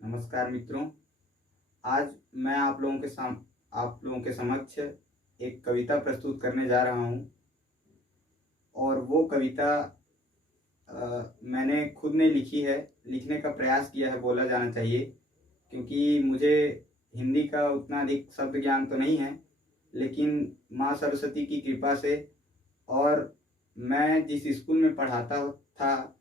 नमस्कार मित्रों। आज मैं आप लोगों के समक्ष एक कविता प्रस्तुत करने जा रहा हूँ और वो कविता मैंने खुद ने लिखी है। लिखने का प्रयास किया है बोला जाना चाहिए, क्योंकि मुझे हिंदी का उतना अधिक शब्द ज्ञान तो नहीं है, लेकिन माँ सरस्वती की कृपा से और मैं जिस स्कूल में पढ़ाता था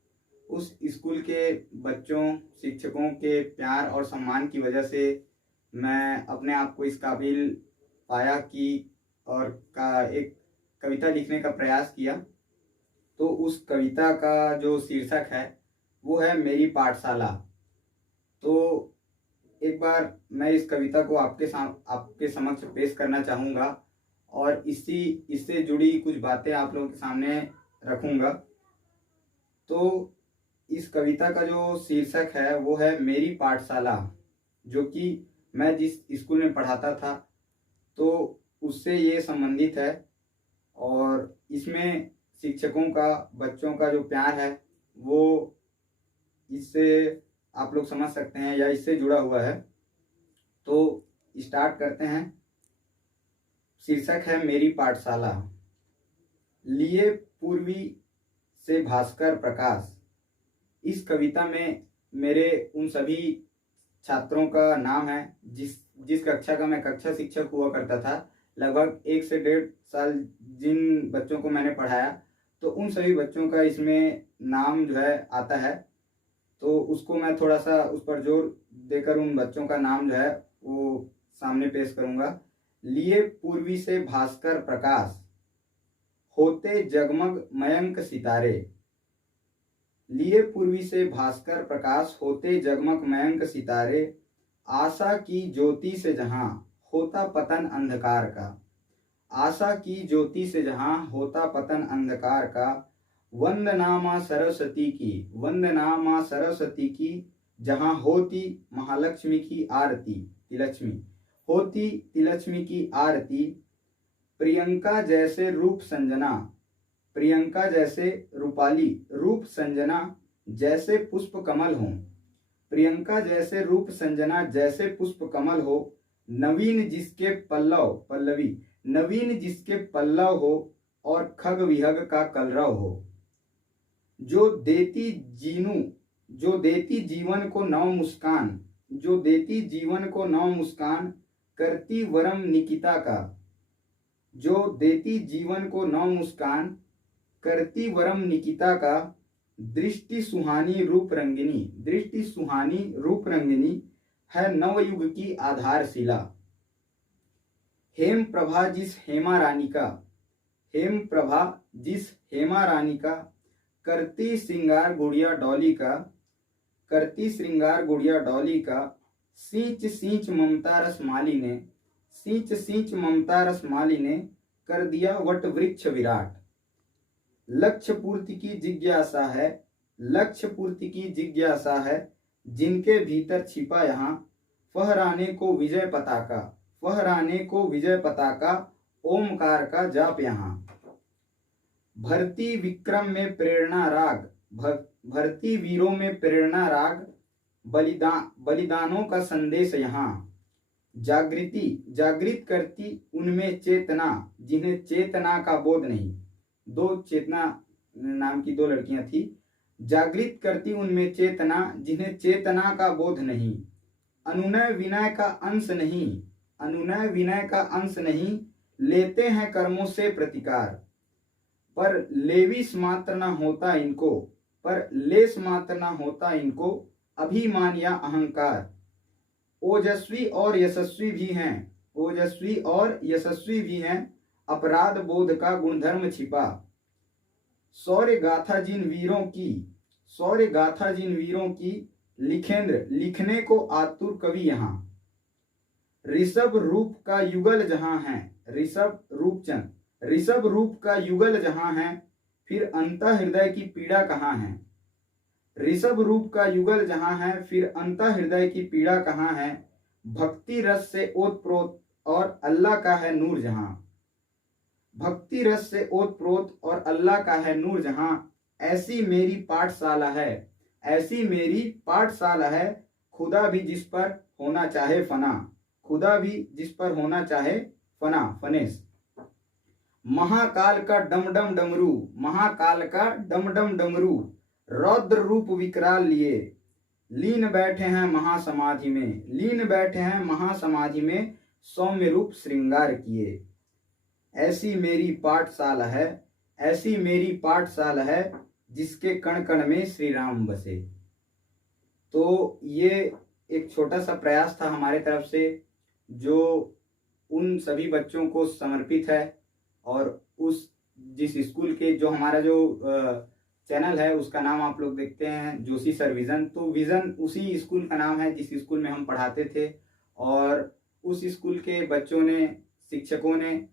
उस स्कूल के बच्चों, शिक्षकों के प्यार और सम्मान की वजह से मैं अपने आप को इस काबिल पाया कि और का एक कविता लिखने का प्रयास किया। तो उस कविता का जो शीर्षक है वो है मेरी पाठशाला। तो एक बार मैं इस कविता को आपके समक्ष पेश करना चाहूँगा और इससे जुड़ी कुछ बातें आप लोगों के सामने रखूँगा। तो इस कविता का जो शीर्षक है वो है मेरी पाठशाला, जो कि मैं जिस स्कूल में पढ़ाता था तो उससे ये संबंधित है। और इसमें शिक्षकों का, बच्चों का जो प्यार है वो इससे आप लोग समझ सकते हैं या इससे जुड़ा हुआ है। तो स्टार्ट करते हैं। शीर्षक है मेरी पाठशाला। लिए पूर्वी से भास्कर प्रकाश। इस कविता में मेरे उन सभी छात्रों का नाम है जिस कक्षा का मैं कक्षा शिक्षक हुआ करता था। लगभग 1 से 1.5 साल जिन बच्चों को मैंने पढ़ाया, तो उन सभी बच्चों का इसमें नाम जो है आता है। तो उसको मैं थोड़ा सा उस पर जोर देकर उन बच्चों का नाम जो है वो सामने पेश करूंगा। लिए पूर्वी से भास्कर प्रकाश, होते जगमग मयंक सितारे। लिए पूर्वी से भास्कर प्रकाश, होते जगमग मयंक सितारे। आशा की ज्योति से जहां होता पतन अंधकार का। आशा की ज्योति से जहां होता पतन अंधकार का। वंदना मां सरस्वती की, वंदना मां सरस्वती की। जहां होती महालक्ष्मी की आरती, तिलक्ष्मी होती तिलक्ष्मी की आरती। प्रियंका जैसे रूप संजना, प्रियंका जैसे रूपाली रूप संजना जैसे पुष्प कमल हो। प्रियंका जैसे रूप संजना जैसे पुष्प कमल हो। नवीन जिसके पल्लव, पल्लवी नवीन जिसके पल्लव हो। और खग विहग का कलरव हो। जो देती जीवन को नव मुस्कान, जो देती जीवन को नव मुस्कान। करती वरम निकिता का, जो देती जीवन को नव मुस्कान। करती वरम निकिता का। दृष्टि सुहानी रूप रंगिनी, दृष्टि सुहानी रूप रंगिनी। है नवयुग की आधारशिला। हेम प्रभा जिस हेमा रानी का, हेम प्रभा जिस हेमा रानी का। करती श्रृंगार गुड़िया डॉली का, करती श्रृंगार गुड़िया डॉली का। सींच सींच ममता रसमाली ने, सींच सींच ममता रसमाली ने। कर दिया वट वृक्ष विराट। लक्ष्य पूर्ति की जिज्ञासा है, लक्ष्य पूर्ति की जिज्ञासा है। जिनके भीतर छिपा यहाँ फहराने को विजय पताका, फहराने को विजय पताका। ओमकार का जाप यहाँ। भरती विक्रम में प्रेरणा राग, भरती वीरों में प्रेरणा राग। बलिदानों का संदेश यहाँ। जागृति जागृत करती उनमें चेतना, जिन्हें चेतना का बोध नहीं। दो चेतना नाम की 2 लड़कियां थी। जागृत करती उनमें चेतना, जिन्हें चेतना का बोध नहीं। अनुनय विनय का अंश नहीं, अनुनय विनय का अंश नहीं। लेते हैं कर्मों से प्रतिकार। पर लेविस मात्र न होता इनको, पर लेस मात्र न होता इनको। अभिमान या अहंकार। ओजस्वी और यशस्वी भी हैं, ओजस्वी और यशस्वी भी हैं। अपराध बोध का गुणधर्म छिपा। शौर्य गाथा जिन वीरों की, शौर्य गाथा जिन वीरों की। लिखेंद्र लिखने को आतुर कवि यहाँ। ऋषभ रूप का युगल जहां है, ऋषभ रूपचंद, ऋषभ रूप का युगल जहां है। फिर अंतः हृदय की पीड़ा कहाँ है। ऋषभ रूप का युगल जहां है, फिर अंतः हृदय की पीड़ा कहाँ है। भक्ति रस से ओतप्रोत और अल्लाह का है नूर जहां। भक्ति रस से ओतप्रोत और अल्लाह का है नूर जहां। ऐसी मेरी पाठशाला है, ऐसी मेरी पाठशाला है। खुदा भी जिस पर होना चाहे फना, खुदा भी जिस पर होना चाहे फना, फनेस। महाकाल का डमडम डमरू, महाकाल का डमडम डमरू, रौद्र रूप विकराल लिए, लीन बैठे हैं महासमाधि में, लीन बैठे हैं महासमाधि में, सौम्य रूप श्रृंगार किए। ऐसी मेरी पाठशाला है, ऐसी मेरी पाठशाला है, जिसके कण कण में श्री राम बसे। तो ये एक छोटा सा प्रयास था हमारे तरफ से, जो उन सभी बच्चों को समर्पित है, और उस जिस स्कूल के जो हमारा जो चैनल है उसका नाम आप लोग देखते हैं जोशी सर विज़न। तो विज़न उसी स्कूल का नाम है जिस स्कूल में हम पढ़ाते थे, और उस स्कूल के बच्चों ने, शिक्षकों ने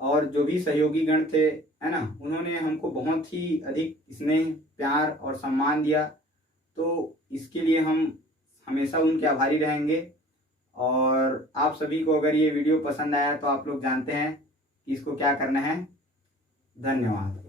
और जो भी सहयोगी गण थे, है ना, उन्होंने हमको बहुत ही अधिक स्नेह, प्यार और सम्मान दिया। तो इसके लिए हम हमेशा उनके आभारी रहेंगे। और आप सभी को अगर ये वीडियो पसंद आया तो आप लोग जानते हैं कि इसको क्या करना है। धन्यवाद।